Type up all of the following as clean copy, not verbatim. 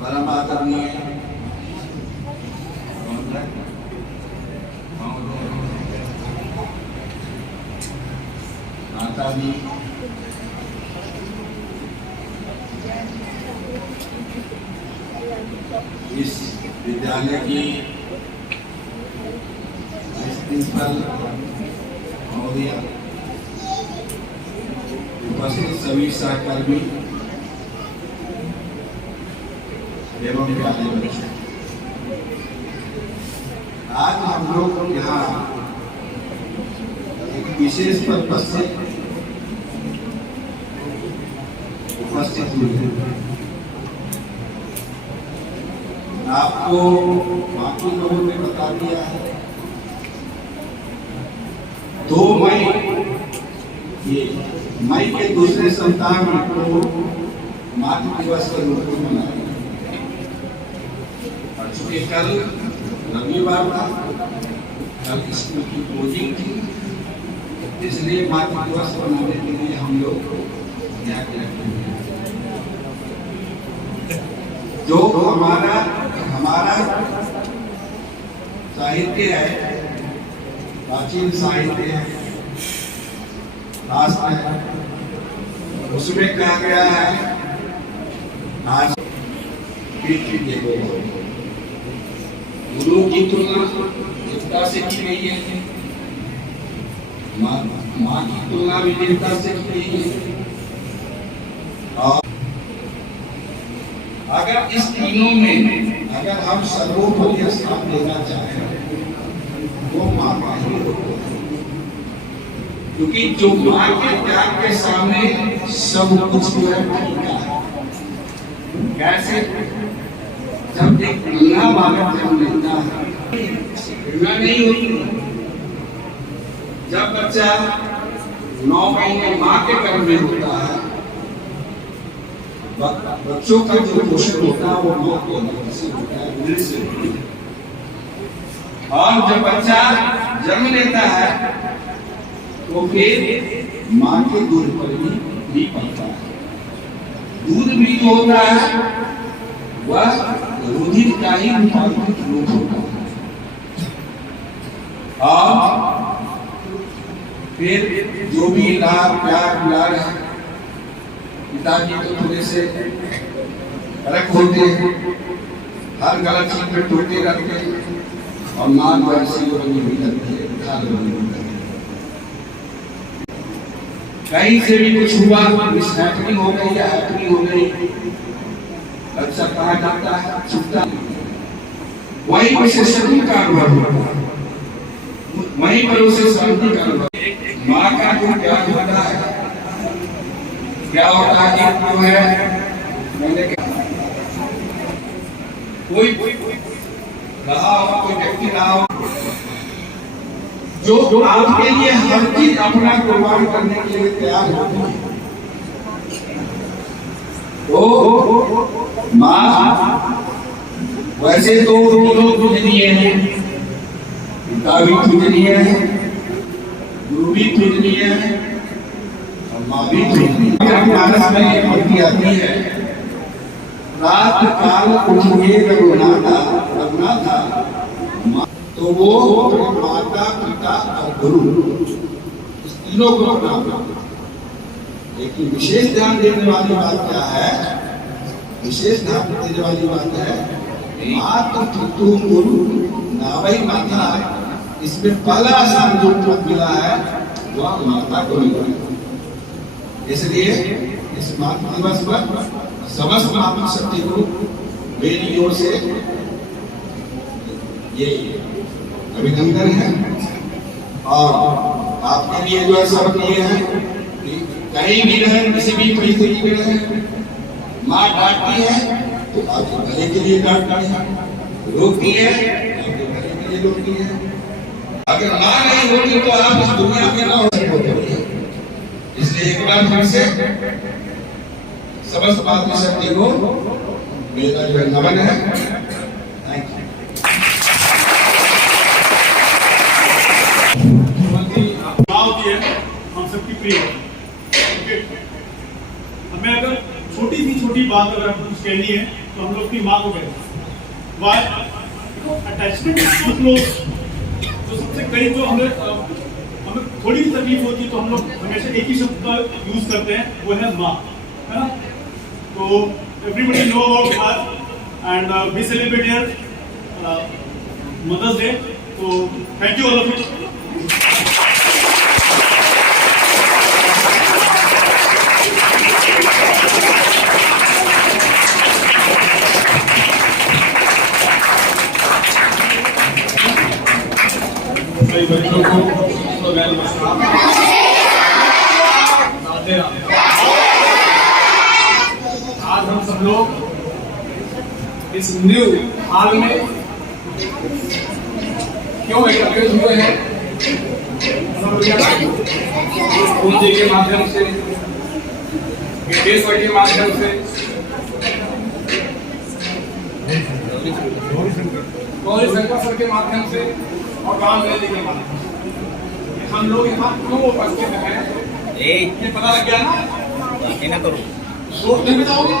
परम आदरणीय माता जी, इस विद्यालय की प्रिंसिपल महोदय, उपस्थित सभी सहकर्मी एवं विद्यालय बच्चे, आज हम लोग यहाँ एक विशेष पर्पज से उपस्थित हुए हैं। आपको बाकी लोगों ने बता दिया है, 2 मई के दूसरे सप्ताह को मातृ दिवस के रूप में मनाया। चूंकि कल रविवार था, कल स्कूल की क्लोजिंग थी, इसलिए मातृ दिवस मनाने के लिए हम लोग यहाँ के रखे हैं। जो हमारा साहित्य है, प्राचीन साहित्य है, शास्त्र है, उसमें कहा गया है आज गुरु की तुलना देवता से की गई है, माँ की तुलना भी देवता से की गई है। और अगर इस तीनों में अगर हम सर्वोपरि स्थान देना चाहें वो माँ का ही होगा, क्योंकि जो माँ के त्याग के सामने सब कुछ फीका है। कैसे? जब एक नन्हा बालक जन्म लेता है, घृणा नहीं होती। जब बच्चा 9 महीने माँ के गर्भ में होता है, बच्चों का जो पोषण होता है वो माँ के अंदर से होता है, दिल से होता है। और जब बच्चा जन्म लेता है तो फिर माँ के दूध पर भी पीता है। दूध भी जो होता है वह रुधिर का ही रूपांतरित रूप होता है। और फिर जो भी लाड प्यार दुलार है, पिताजी तो थोड़े से फर्क होते हैं, हर गलत चीज में टूटते रहते हैं, और मां वैसी बनी हुई रहती है, कहीं से भी कुछ हुआ, मिसहैपनिंग हो गई या हैपनिंग हो गई, अच्छा कहा जाता है छुट्टा, वहीं पर से शक्ति का अनुभव होता है, वहीं पर उसे शांति का अनुभव। माँ का जो प्यार होता है, क्या होता है कि जो है मैंने कोई रहा हो, कोई व्यक्ति रहा हो जो आपके लिए हर चीज अपना कुर्बान करने के लिए तैयार होती है, तो माँ वैसे तो तीनों पूजनीय है, पिता भी पूजनीय है, गुरु भी पूजनीय है, और माँ भी पूजनीय है। मानस में एक पंक्ति आती है, रात काल उठे रघुनाथा, तो वो माता पिता और गुरु इस तीनों को प्रणाम करते हैं। लेकिन विशेष ध्यान देने वाली बात क्या है? विशेष ध्यान देने वाली बात है मातु पितु गुरु नावई माता। इसमें पहला स्थान जो मिला है वह माता को मिला है। इसलिए इस मातृ दिवस पर समस्त मातृशक्ति को मेरी ओर से ये अभिनंदन है। और आपके लिए जो है सब ये है कि कहीं भी रहे, किसी भी परिस्थिति में रहे, माँ डांटती है तो आपके भले के लिए डांटती है, रोकती है आपके भले के लिए रोकती है। अगर माँ नहीं होती तो आप इस दुनिया में ना हो सकते। इसलिए एक बार फिर से समस्त मातृशक्ति को मेरा जो नमन है। Thank you. हम सबकी प्रिय है। हमें अगर छोटी छोटी बात अगर हम कुछ कहनी है तो हम लोग अपनी माँ को कहते हैं। वाई अटैचमेंट टू क्लोज, तो सबसे करीब जो हमें थोड़ी भी तकलीफ होती है तो हम लोग हमेशा एक ही शब्द का यूज करते हैं, वो है माँ, है ना। तो एवरीबडी नो अबाउट माँ and we celebrate here Mother's Day. तो thank you all of you. बच्चों को आज हम सब लोग इस न्यू हाल में क्यों एकत्रित हुए हैं? पूंजी के माध्यम से, विदेश के माध्यम से, गौरी शंकर सर के माध्यम से और राम रैली के माध्यम से हम लोग यहाँ क्यों उपस्थित हैं, ये पता लग गया ना? सोच नहीं बताओगे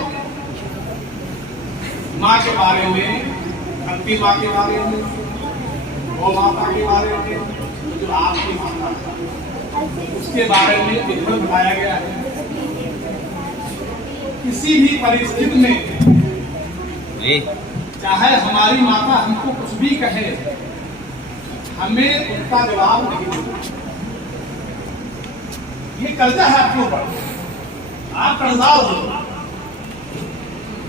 माँ के बारे में, धरती माँ के बारे में, गौ माता के बारे में, जो आपकी माता है उसके बारे में विधिवत बताया गया है। किसी भी परिस्थिति में चाहे हमारी माता हमको कुछ भी कहे, हमें उनका जवाब नहीं देना। ये कर्जा है आपके ऊपर, आप कर्जदार हो।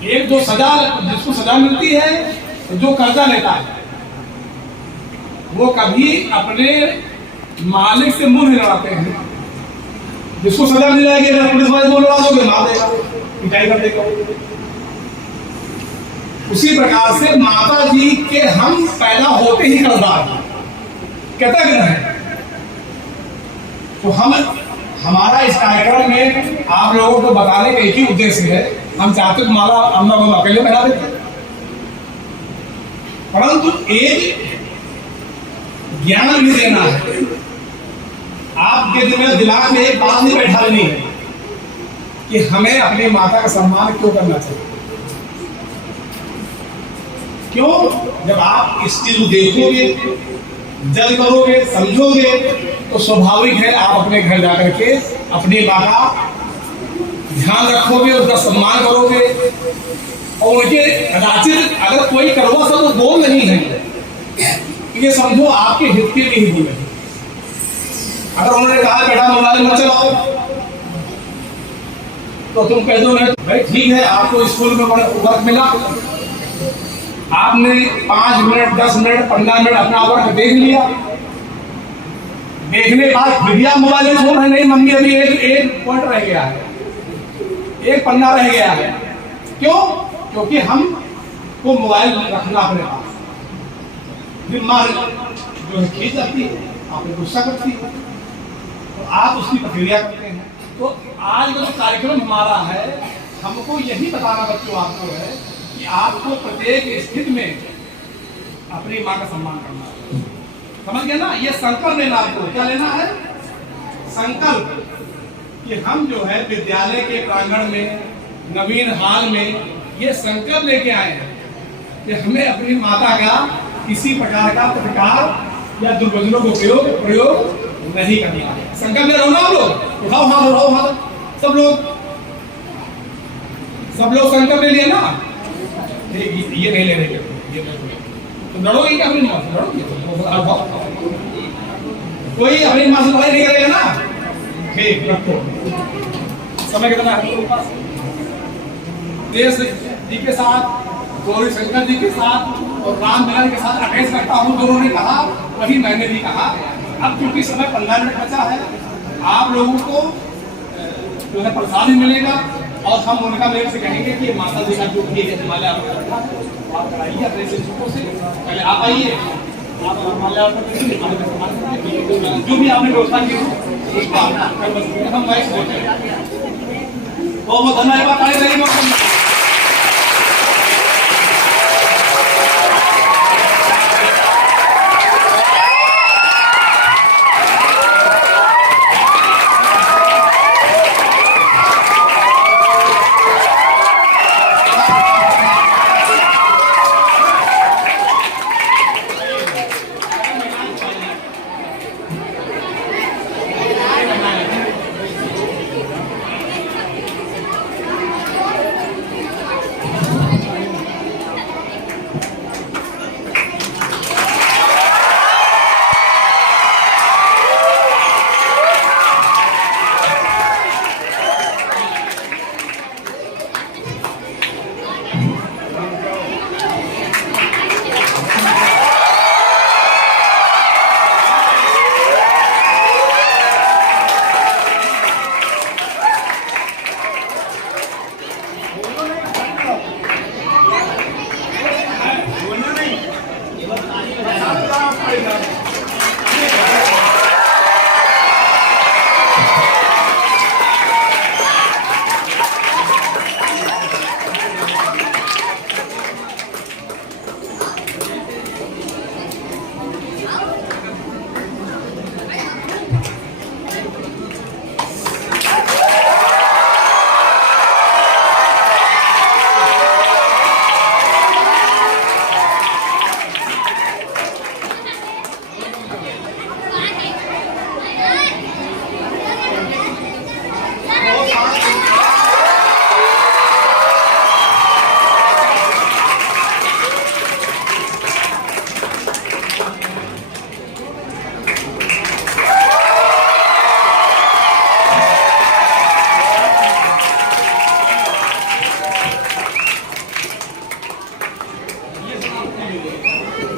एक जो सजा, जिसको सजा मिलती है, जो कर्जा लेता है वो कभी अपने मालिक से मुंह नहीं लड़ाते हैं। जिसको सजा मिल जाएगी अगर पुलिस वाले मुंह लड़ा दोगे, मार देगा, पिटाई कर देगा। उसी प्रकार से माता जी के हम पैदा होते ही कर्जदार, कहता कि नहीं। तो हम हमारा इस कार्यक्रम में आप लोगों को बताने का एक ही उद्देश्य है, हम चाहते तो माला हम लोग अकेले पहना देते, परंतु एक ज्ञान भी देना है। आपके दिमाग में एक बात नहीं बैठा नहीं है कि हमें अपनी माता का सम्मान क्यों करना चाहिए। क्यों? जब आप इस चीज को देखोगे, जज करोगे, समझोगे, तो स्वाभाविक है आप अपने घर जाकर के अपनी माँ का ध्यान रखोगे, उसका सम्मान करोगे। और उनके कदाचित अगर कोई करवा सा तो बोल नहीं है, ये समझो आपके हित के लिए ही बोले। अगर उन्होंने कहा बेटा मोबाइल मत चलाओ, तो तुम कह दो भाई ठीक है, आपको स्कूल में वर्क मिला, आपने 5 मिनट 10 मिनट 15 मिनट अपना वर्क देख लिया, देखने के बाद मीडिया मोबाइल में छोड़ है, नहीं मम्मी अभी एक पॉइंट रह गया है, एक पन्ना रह गया है। क्यों? क्योंकि हम को मोबाइल रखना अपने पास, फिर माँ जो है खींच जाती है, आपने गुस्सा करती है, तो आप उसकी प्रक्रिया करते हैं। तो आज का जो कार्यक्रम हमारा है, हमको यही बताना बच्चों आपको है कि आपको प्रत्येक स्थिति में अपनी माँ का सम्मान करना है। समझ गए ना? ये संकल्प लेना, आपको क्या लेना है? संकल्प कि हम जो है विद्यालय के प्रांगण में, नवीन हाल में ये संकल्प लेके आए हैं कि हमें अपनी माता का किसी प्रकार का प्रतिकार या दुर्वचनों को प्रयोग नहीं करना। संकल्प ले रहे हो ना आप लोग? उठाओ हाथ, उठाओ हाथ, सब लोग संकल्प ले लिए ना? ये नहीं ले रहे, तो लड़ोगे क्या अपनी माँ से? लड़ोगे? कोई अपनी माँ से लड़ाई नहीं करेगा ना? ठीक, रखो। समय कितना है? देश जी के साथ, गौरी शंकर जी के साथ और राम बिलाल के साथ अटैच रखता हूँ। दोनों ने कहा, वही मैंने भी कहा। अब क्योंकि समय 15 मिनट बचा है, आप लोगों को जो है प्रसाद भी मिलेगा और हम उनका मेरे से कहेंगे कि माता जी का जो भी है हिमालय आप कराइए अपने शिक्षकों से। पहले आप आइए, आप जो भी आपने व्यवस्था की उसको हम वाइस बोलते हैं। बहुत धन्यवाद।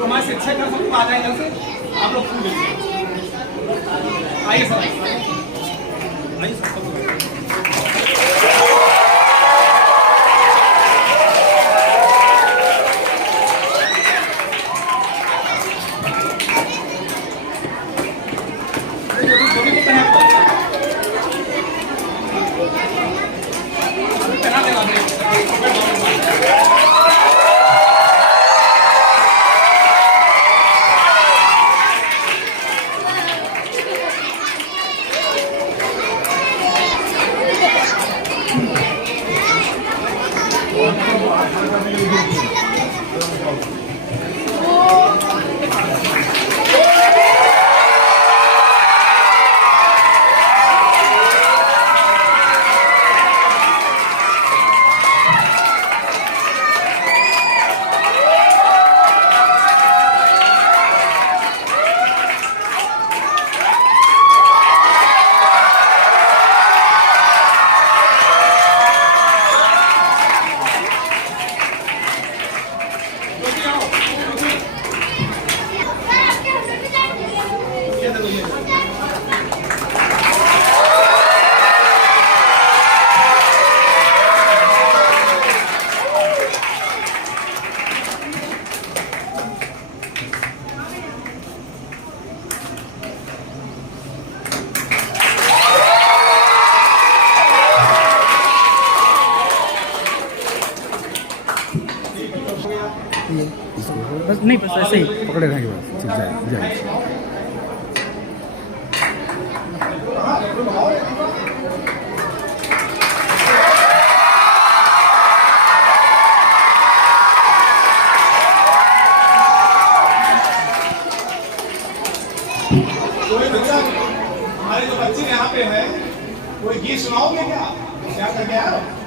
जो हमारे शिक्षक हैं सबको आ जाए इधर से, आप लोग फूल लीजिए। आइए सर, आइए सर। बस नहीं, बस ऐसे ही पकड़े रहेंगे, बस ठीक जाए जाए। कोई बच्चा, हमारे जो बच्चे यहाँ पे हैं, कोई गीत सुनाओगे क्या? क्या करके आ रहे हो?